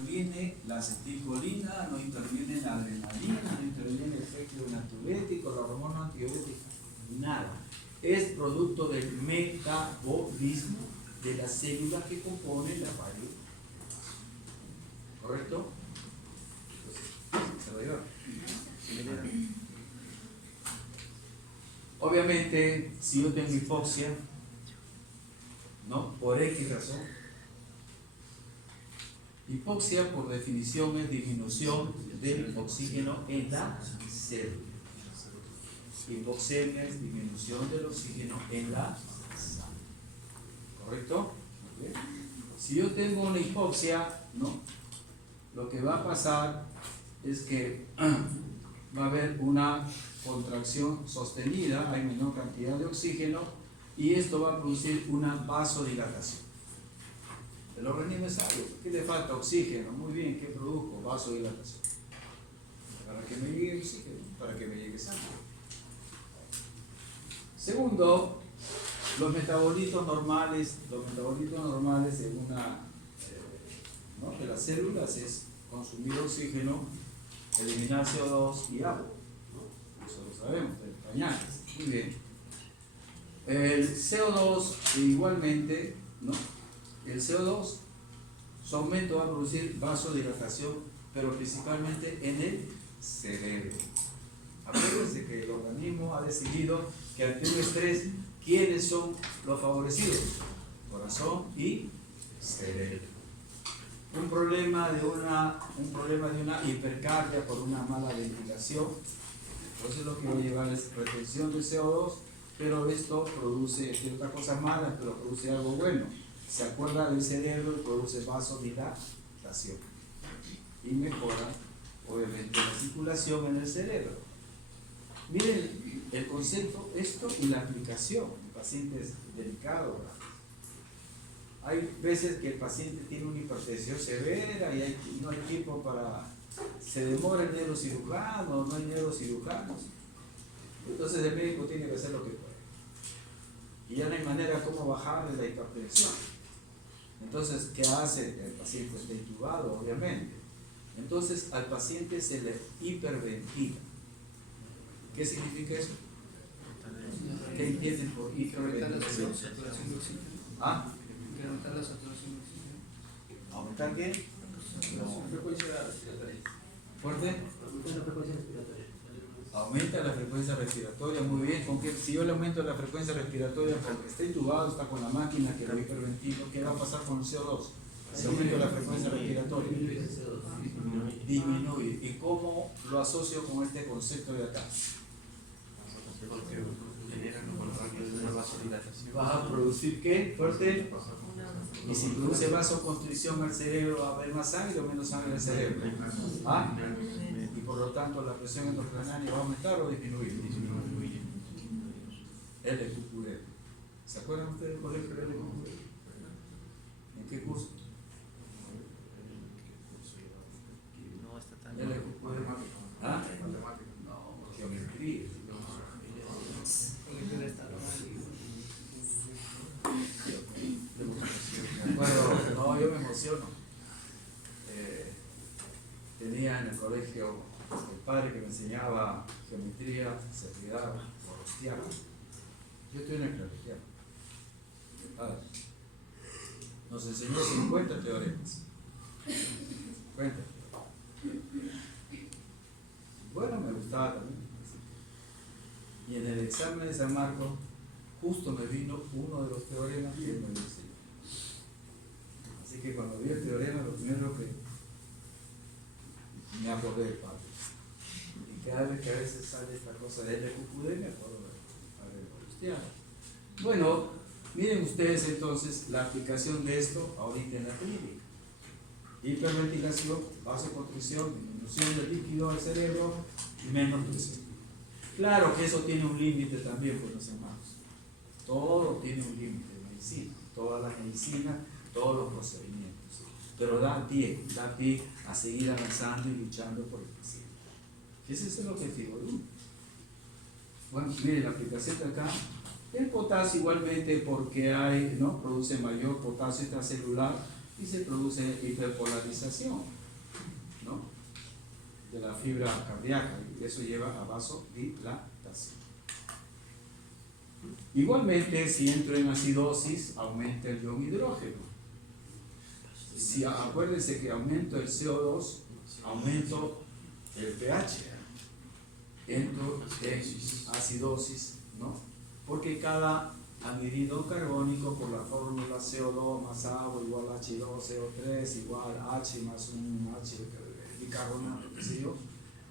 interviene la acetilcolina, no interviene la adrenalina, no interviene el efecto natriurético, la hormona antibiótica, nada. Es producto del metabolismo de las células que componen la radio. ¿Correcto? Entonces, se va a llevar. Obviamente, si yo tengo hipoxia, ¿no? Por X razón, hipoxia por definición es disminución del oxígeno en la célula. Hipoxemia es disminución del oxígeno en la sangre. ¿Correcto? ¿Okay? Si yo tengo una hipoxia, ¿no? Lo que va a pasar es que va a haber una contracción sostenida, hay menor cantidad de oxígeno y esto va a producir una vasodilatación. El organismo es sabio. ¿Qué le falta? Oxígeno. Muy bien, ¿qué produjo? Vasodilatación. Para que me llegue oxígeno, para que me llegue sangre. Segundo, los metabolitos normales de una ¿no? de las células es consumir oxígeno, eliminar CO2 y agua. ¿No? Eso lo sabemos, de pañales. Muy bien. El CO2 igualmente, ¿no? El CO2, su aumento va a producir vasodilatación, pero principalmente en el cerebro. Acuérdense que el organismo ha decidido que ante un estrés, ¿quiénes son los favorecidos? Corazón y cerebro. Un problema de una hipercardia por una mala ventilación. Entonces lo que va a llevar es retención de CO2, pero esto produce ciertas cosas malas, pero produce algo bueno. Se acuerda del cerebro y produce vasodilatación. Y mejora, obviamente, la circulación en el cerebro. Miren el concepto, esto y la aplicación en pacientes delicados. Hay veces que el paciente tiene una hipertensión severa y no hay tiempo para... Se demora el neurocirujano, no hay neurocirujanos. Entonces el médico tiene que hacer lo que puede. Y ya no hay manera como bajarle la hipertensión. Entonces, ¿qué hace? El paciente está intubado, obviamente. Entonces, al paciente se le hiperventila. ¿Qué significa eso? ¿Qué entienden por hiperventilación? ¿Ah? Aumentar la saturación de oxígeno. ¿Aumentar qué? La frecuencia respiratoria. ¿Fuerte? Aumenta la frecuencia respiratoria. Aumenta la frecuencia respiratoria, muy bien. ¿Con qué? Si yo le aumento la frecuencia respiratoria porque está intubado, está con la máquina que lo hiperventilo, ¿qué va a pasar con el CO2? Si aumento la frecuencia respiratoria, disminuye. ¿Y cómo lo asocio con este concepto de acá? ¿Vas a producir qué? Fuerte. Y si produce vasoconstricción al cerebro, ¿va a haber más sangre o menos sangre en el cerebro? ¿Ah? Y por lo tanto la presión endocrinal va a aumentar o disminuir. LQQD. ¿Se acuerdan ustedes del colegio de LQQD? ¿En qué curso? No está tan LQQD. ¿Ah? No, geometría. Bueno, no, yo me emociono. Tenía en el colegio el padre que me enseñaba geometría, se cuidaba, morosteaba. Yo estoy en el colegio. El padre nos enseñó 50 teoremas. 50. Bueno, me gustaba también. Y en el examen de San Marcos, justo me vino uno de los teoremas que él me enseñó. Así que cuando vi el teorema, lo primero que me acordé del padre. Y cada vez que a veces sale esta cosa de LQQD, me acuerdo del padre Cristiano. Bueno, miren ustedes entonces la aplicación de esto ahorita en la clínica. Hiperventilación, vasoconstricción, disminución del líquido al cerebro y menos presión. Claro que eso tiene un límite también, pues los hermanos. Todo tiene un límite en medicina, todas las medicinas, todos los procedimientos. Pero da pie a seguir avanzando y luchando por el paciente. Ese es el objetivo de uno. Bueno, miren la aplicación de acá. El potasio igualmente porque hay, ¿no? Produce mayor potasio extracelular y se produce hiperpolarización, ¿no?, de la fibra cardíaca, y eso lleva a vasodilatación. Igualmente, si entro en acidosis, aumenta el ion hidrógeno. Si acuérdense que aumento el CO2, aumento el pH, entro en acidosis, ¿no? Porque cada anhídrido carbónico, por la fórmula CO2 más agua igual a H2CO3 igual a H más un H bicarbonato, qué sé yo.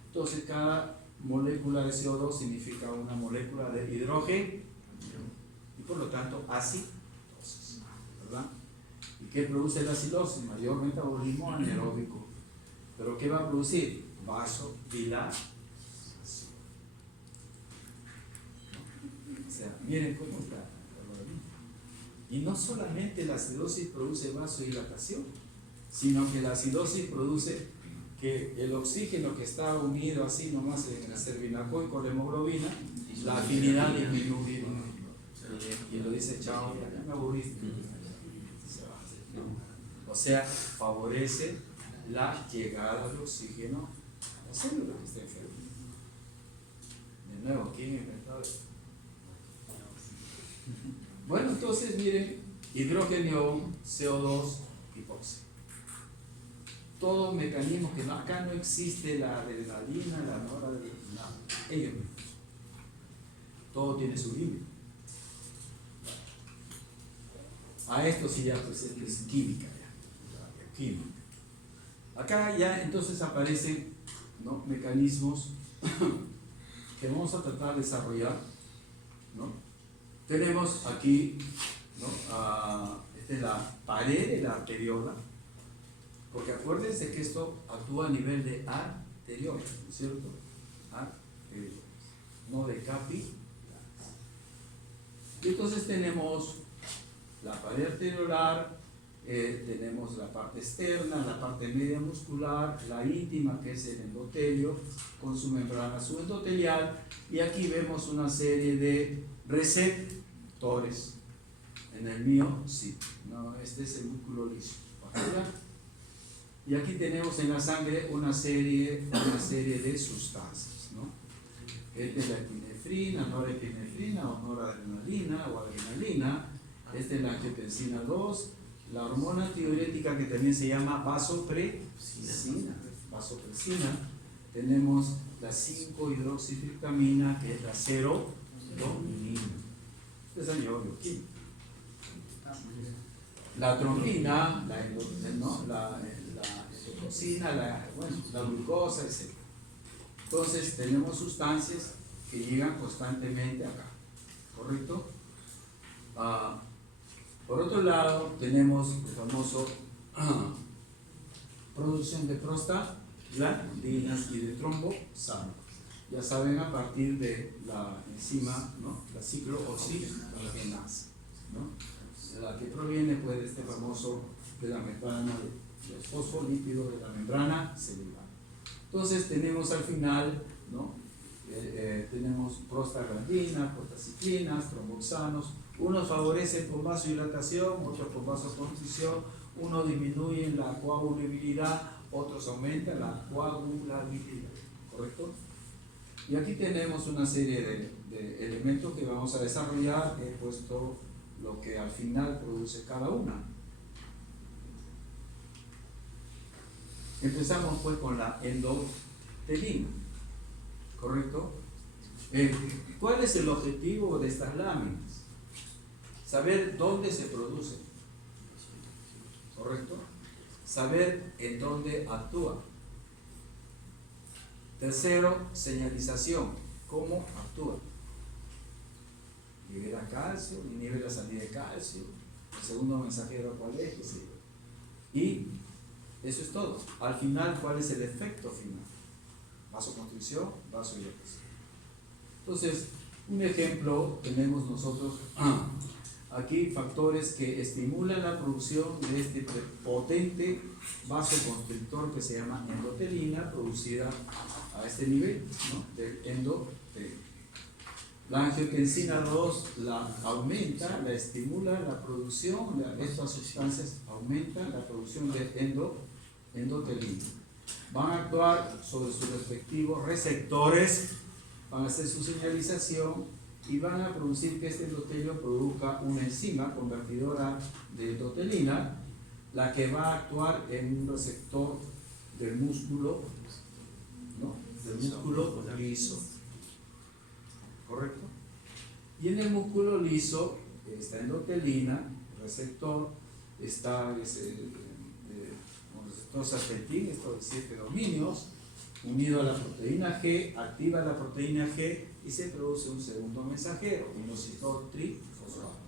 Entonces cada molécula de CO2 significa una molécula de hidrógeno y por lo tanto acidosis, ¿verdad? ¿Y qué produce la acidosis? Mayor metabolismo anaeróbico. ¿Pero qué va a producir? Vasodilatación. O sea, miren cómo está. Y no solamente la acidosis produce vasodilatación, sino que la acidosis produce que el oxígeno que está unido así nomás en el cervinacol con la hemoglobina, la afinidad disminuye. Y lo dice, chao, ya me aburriste. O sea, favorece la llegada de oxígeno a la célula que está enferma. De nuevo, ¿quién inventó esto? Bueno, entonces miren, hidrógeno, CO2, hipoxia. Todo mecanismo que no, acá no existe la adrenalina, la noradrenalina, ellos mismos. Todo tiene su límite. A esto sí ya pues es química, ya, química. Acá ya entonces aparecen, ¿no?, mecanismos que vamos a tratar de desarrollar, ¿no? Tenemos aquí, ¿no?, esta es la pared de la arteriola, porque acuérdense que esto actúa a nivel de arteriola, ¿no es cierto? Arteriola, no de capilares. Y entonces tenemos la pared arteriolar, tenemos la parte externa, la parte media muscular, la íntima, que es el endotelio, con su membrana subendotelial, y aquí vemos una serie de receptores. En el mío, sí, no, este es el músculo liso. Y aquí tenemos en la sangre una serie de sustancias, ¿no? Esta es la epinefrina, norepinefrina o noradrenalina o adrenalina. Esta es la angiotensina 2, la hormona tiroidética que también se llama vasopresina. Tenemos la 5-hidroxitriptamina, que es la serotonina. Este es bioquímico. La trombina, la endotoxina, la glucosa, etc. Entonces tenemos sustancias que llegan constantemente acá, ¿correcto? Por otro lado, tenemos el famoso producción de prostaglandinas y de trombosanos. Ya saben, a partir de la enzima, ¿no?, la ciclooxigenasa, ¿no?, la que proviene pues de este famoso, de la membrana, de los fosfolípidos de la membrana celular. Entonces tenemos al final, ¿no?, tenemos prostaglandinas, prostaciclinas, tromboxanos. Unos favorecen por vasodilatación, otros por vasoconstricción, unos disminuyen la coagulabilidad, otros aumentan la coagulabilidad, ¿correcto? Y aquí tenemos una serie de elementos que vamos a desarrollar. He puesto lo que al final produce cada una. Empezamos pues con la endotelina, ¿correcto? ¿Cuál es el objetivo de estas láminas? Saber dónde se produce, ¿correcto? Saber en dónde actúa. Tercero, señalización, cómo actúa. Libera calcio, inhibe la salida de calcio. El segundo mensajero, ¿cuál es? ¿Qué sé yo? Y eso es todo. Al final, ¿cuál es el efecto final? Vasoconstricción, vasodilatación. Entonces, un ejemplo tenemos nosotros aquí, factores que estimulan la producción de este potente vasoconstrictor que se llama endotelina, producida a este nivel, ¿no?, del endotelio. La angiotensina 2 la aumenta, la estimula la producción, estas sustancias aumentan la producción de endotelina. Van a actuar sobre sus respectivos receptores, van a hacer su señalización y van a producir que este endotelio produzca una enzima convertidora de endotelina, la que va a actuar en un receptor del músculo, ¿no? Del músculo liso. ¿Correcto? Y en el músculo liso, esta endotelina, receptor, está un receptor serpentín, estos 7 dominios, unido a la proteína G, activa la proteína G y se produce un segundo mensajero, inositol trifosfato.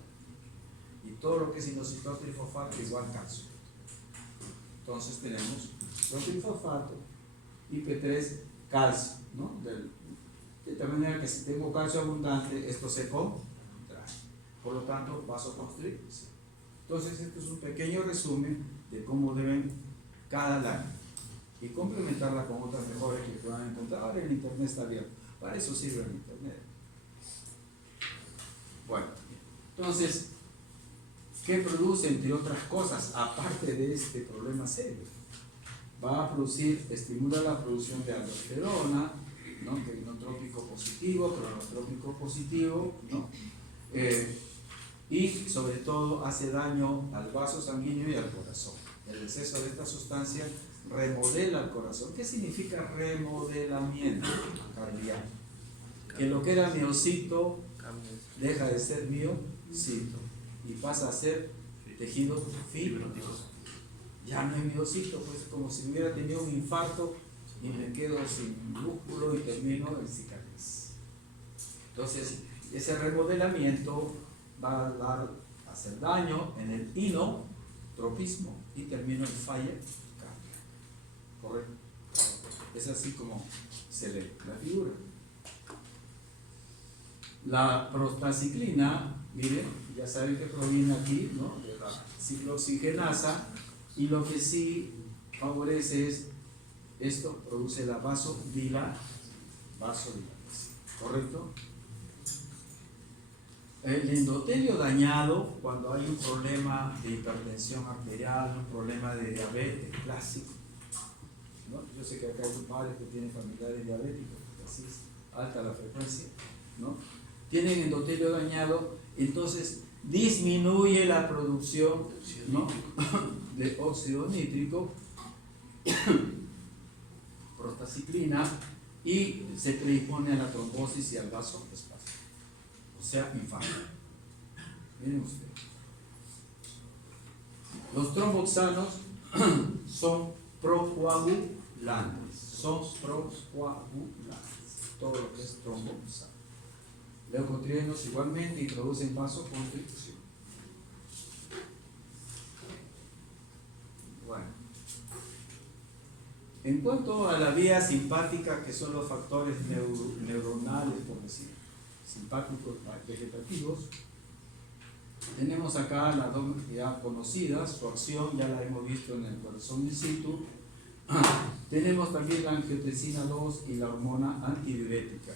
Y todo lo que es inositol trifosfato igual calcio. Entonces tenemos trifosfato, IP3, calcio, ¿no? De tal manera que si tengo calcio abundante, esto se contrae. Por lo tanto, vasoconstricción. Entonces, esto es un pequeño resumen de cómo deben cada lámina y complementarla con otras mejores que puedan encontrar. Ahora el internet está abierto. Para eso sirve el internet. Bueno, entonces, ¿qué produce, entre otras cosas, aparte de este problema serio? Va a producir, estimula la producción de aldosterona, ¿no? Cronotrópico positivo, ¿no? Y sobre todo hace daño al vaso sanguíneo y al corazón. El exceso de esta sustancia remodela el corazón. ¿Qué significa remodelamiento cardíaco? Que lo que era miocito deja de ser miocito y pasa a ser tejido fibroso. Ya no hay miocito, pues como si hubiera tenido un infarto y me quedo sin músculo y termino en cicatriz. Entonces, ese remodelamiento va a hacer daño en el inotropismo y termino en falla cardíaca. ¿Correcto? Es así como se lee la figura. La prostaciclina, miren, ya saben que proviene aquí, ¿no? De la ciclooxigenasa, y lo que sí favorece es esto, produce la vasodilatación, ¿correcto? El endotelio dañado, cuando hay un problema de hipertensión arterial, un problema de diabetes clásico, ¿no? Yo sé que acá hay padres que tienen familiares diabéticos, porque así es alta la frecuencia, ¿no? Tienen endotelio dañado, entonces disminuye la producción, ¿no? de óxido nítrico, prostaciclina, y se predispone a la trombosis y al vasoespasmo, o sea, infarto. Miren ustedes. Los tromboxanos son procoagulantes, todo lo que es tromboxano. Leucotrienos igualmente y producen vasoconstricción. Bueno, en cuanto a la vía simpática, que son los factores neuronales, por decir, simpáticos vegetativos, tenemos acá las dos ya conocidas, su acción ya la hemos visto en el corazón in situ. Tenemos también la angiotensina 2 y la hormona antidiurética.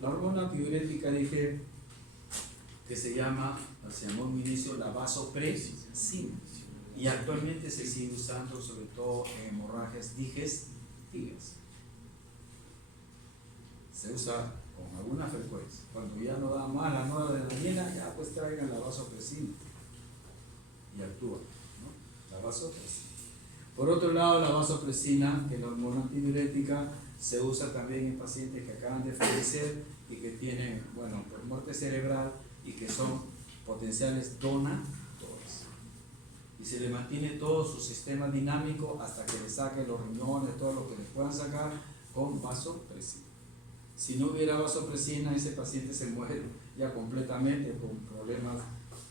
La hormona antidiurética dije que se llamó en un inicio la vasopresina, y actualmente se sigue usando sobre todo en hemorragias digestivas. Se usa con alguna frecuencia. Cuando ya no da más la 9 de la mañana, ya pues traigan la vasopresina y actúa, ¿no? La vasopresina. Por otro lado, la vasopresina, que es la hormona antidiurética, se usa también en pacientes que acaban de fallecer y que tienen, bueno, por muerte cerebral y que son potenciales donadores. Y se le mantiene todo su sistema dinámico hasta que le saquen los riñones, todo lo que les puedan sacar con vasopresina. Si no hubiera vasopresina, ese paciente se muere ya completamente con problemas,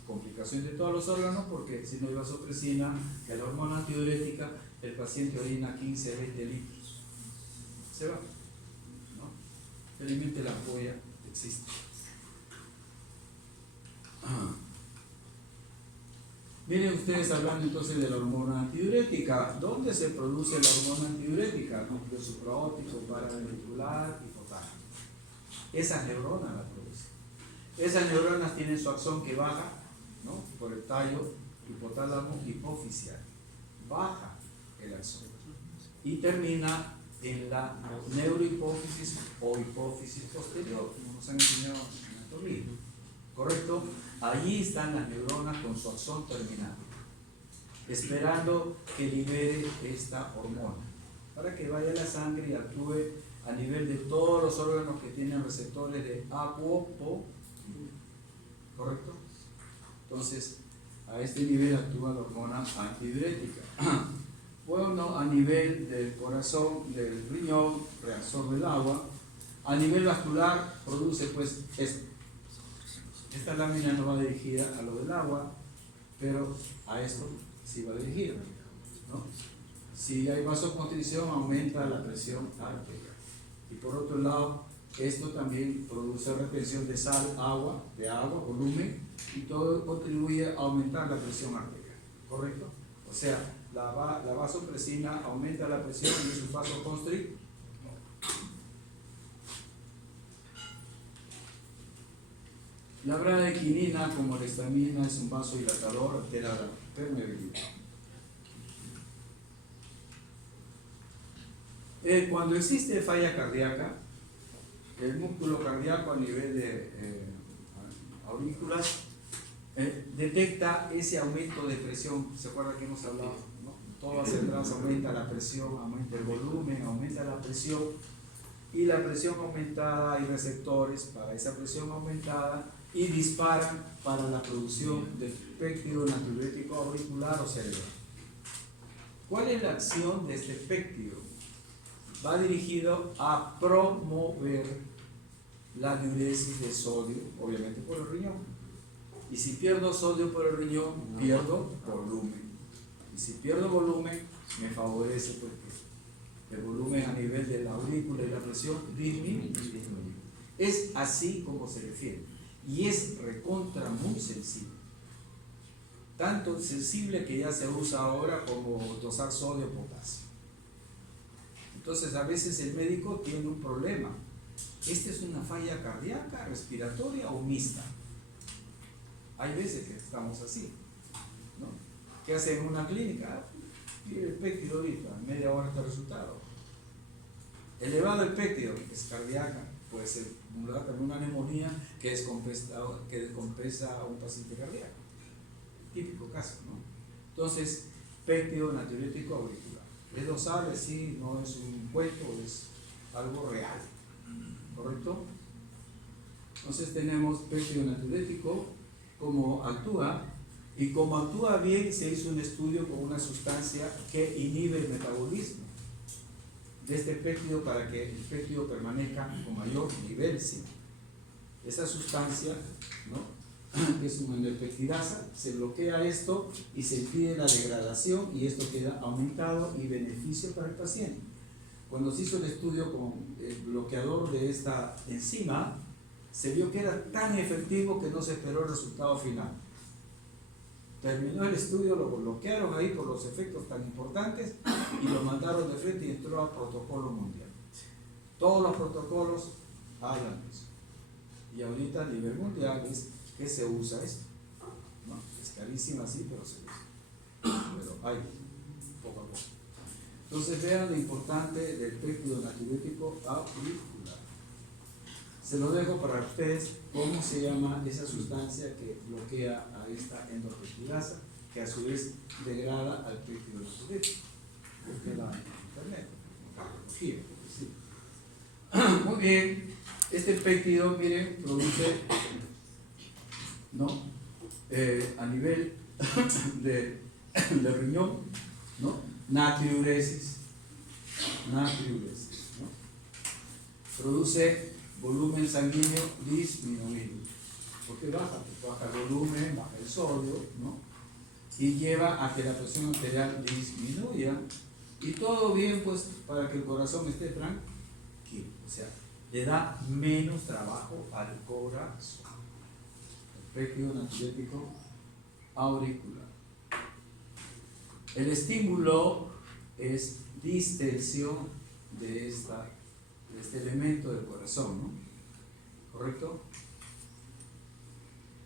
complicaciones de todos los órganos, porque si no hay vasopresina, que es la hormona antidiurética, el paciente orina 15, 20 litros. Se va, ¿no? Felizmente la ampolla existe. Miren ustedes, hablando entonces de la hormona antidiurética. ¿Dónde se produce la hormona antidiurética? Núcleo supraóptico, paraventricular y potágeno. Esa neurona la produce. Esas neuronas tienen su axón que baja, ¿no?, por el tallo hipotálamo hipofisial. Baja el axón y termina en la neurohipófisis o hipófisis posterior, como nos han enseñado en anatomía. ¿Correcto? Allí están las neuronas con su axón terminal, esperando que libere esta hormona, para que vaya a la sangre y actúe a nivel de todos los órganos que tienen receptores de apopo. ¿Correcto? Entonces, a este nivel actúa la hormona antidiurética. Bueno, a nivel del corazón, del riñón, reabsorbe el agua. A nivel vascular, produce pues esto. Esta lámina no va dirigida a lo del agua, pero a esto sí va dirigida, ¿no? Si hay vasoconstricción, aumenta la presión arterial. Y por otro lado, esto también produce retención de sal, de agua, volumen, y todo contribuye a aumentar la presión arterial. ¿Correcto? O sea, la vasopresina aumenta la presión y es un vasoconstrictor. La bradiquinina, como la histamina, es un vasodilatador, altera la permeabilidad. Cuando existe falla cardíaca, el músculo cardíaco a nivel de aurículas detecta ese aumento de presión. ¿Se acuerda que hemos hablado, no? Todo hacia atrás aumenta la presión, aumenta el volumen, aumenta la presión, y la presión aumentada, hay receptores para esa presión aumentada y disparan para la producción de péptido natriurético auricular o cerebral. ¿Cuál es la acción de este péptido? Va dirigido a promover la diuresis de sodio, obviamente por el riñón. Y si pierdo sodio por el riñón, pierdo volumen. Y si pierdo volumen, me favorece porque el volumen a nivel de la aurícula y la presión disminuye. Es así como se refiere. Y es recontra muy sensible. Tanto sensible que ya se usa ahora como dosar sodio o potasio. Entonces a veces el médico tiene un problema. ¿Esta es una falla cardíaca, respiratoria o mixta? Hay veces que estamos así, ¿no? ¿Qué hacen en una clínica? Mire el péptido ahorita, en media hora está el resultado. Elevado el péptido, es cardíaca, puede ser también una neumonía que descompensa a un paciente cardíaco. Típico caso, ¿no? Entonces, péptido natriurético auricular. Es dosable, sí, no es un cuento, es algo real. ¿Correcto? Entonces tenemos péptido natriurético, cómo actúa, y como actúa bien, se hizo un estudio con una sustancia que inhibe el metabolismo de este péptido para que el péptido permanezca con mayor nivel. ¿Sí? Esa sustancia, ¿no?, que es una endopeptidasa, se bloquea esto y se impide la degradación y esto queda aumentado y beneficio para el paciente. Cuando se hizo el estudio con el bloqueador de esta enzima, se vio que era tan efectivo que no se esperó el resultado final. Terminó el estudio, lo bloquearon ahí por los efectos tan importantes y lo mandaron de frente y entró al protocolo mundial. Todos los protocolos hablan de eso. Y ahorita a nivel mundial es que se usa esto, ¿no? Es carísima, sí, pero se usa. Pero hay, poco a poco. Entonces vean lo importante del péptido natriurético auricular. Se lo dejo para ustedes cómo se llama esa sustancia que bloquea a esta endopeptidasa, que a su vez degrada al péptido natriurético. Búsquenla en internet, cardiología. Muy bien, este péptido, miren, produce, ¿no?, a nivel de riñón, ¿no?, natriuresis, ¿no? Produce volumen sanguíneo disminuido, porque baja el volumen, baja el sodio, ¿no?, y lleva a que la presión arterial disminuya, y todo bien, pues, para que el corazón esté tranquilo, o sea, le da menos trabajo al corazón. El péptido natriurético auricular. El estímulo es distensión de este elemento del corazón, ¿no? ¿Correcto?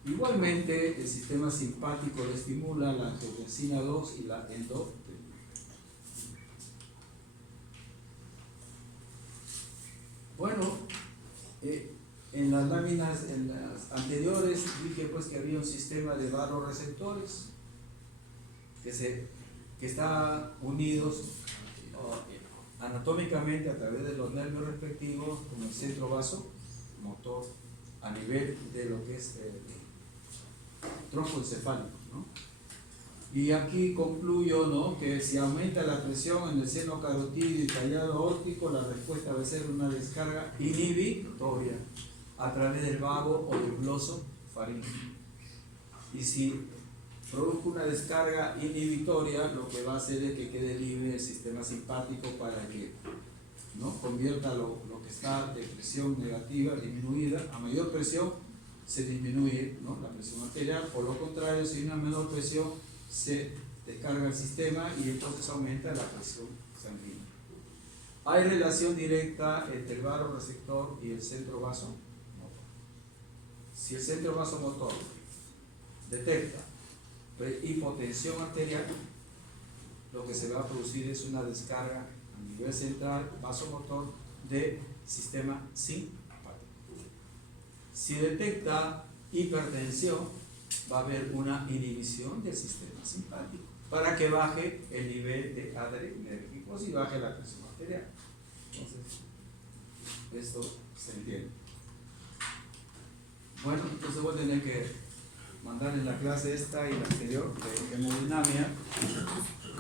Igualmente, el sistema simpático le estimula la angiotensina 2 y la endotelina. Bueno, en las láminas, en las anteriores, dije pues que había un sistema de vasoreceptores que están unidos anatómicamente a través de los nervios respectivos con el centro vasomotor a nivel de lo que es el tronco encefálico, ¿no? Y aquí concluyo, ¿no?, que si aumenta la presión en el seno carotídeo y callado aórtico, la respuesta va a ser una descarga inhibitoria a través del vago o del gloso faríngeo. Y si produzco una descarga inhibitoria, lo que va a hacer es que quede libre el sistema simpático para que, ¿no?, convierta lo que está de presión negativa disminuida. A mayor presión se disminuye, ¿no?, la presión arterial. Por lo contrario, si hay una menor presión, se descarga el sistema y entonces aumenta la presión sanguínea. Hay relación directa entre el vasoreceptor y el centro vasomotor. Si el centro vasomotor detecta hipotensión arterial, lo que se va a producir es una descarga a nivel central vasomotor del sistema simpático. Si detecta hipertensión, va a haber una inhibición del sistema simpático para que baje el nivel de adrenérgicos y baje la presión arterial. Entonces, esto se entiende. Bueno, entonces voy a tener que mandar en la clase esta y la anterior de hemodinamia